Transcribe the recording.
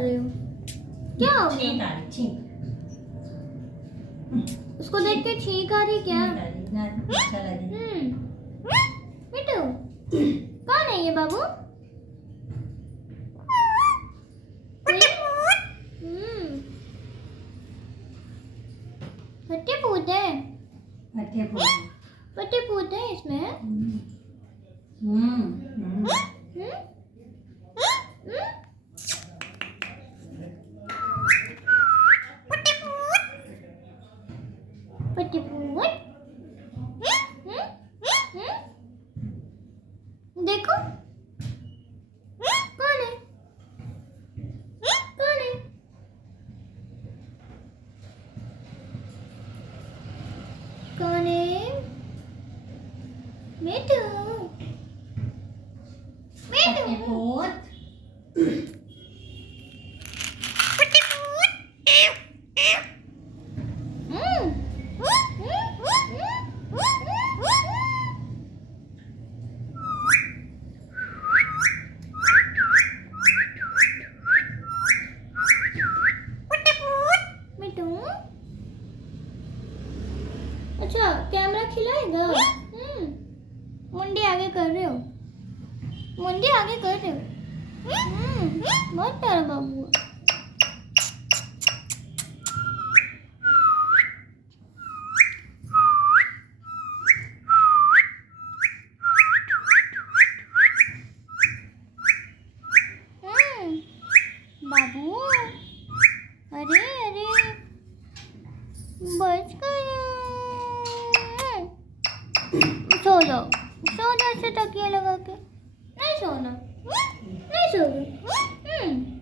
रहे हो? क्या हो छींक गया? आ रही, छींक उसको देख के छींक आ रही क्या? छींक आ रही, ना अच्छा लगे। मिठू कौन है ये बाबू? फटे पूत है। फटे फूल। फटे पूत है इसमें। फटे पूत। देखो कौन है? कौन है? कौन है? मिठू फटे मिठू फूल। मिठू अच्छा कैमरा खिलाएगा? मुंडी आगे कर रहे हो? मुंडी आगे कर रहे हो? बहुत प्यारा बाबू है। बाबू अरे अरे बच गया। सो जाओ ऐसे तकिया लगा के। नहीं सोना नहीं सोना।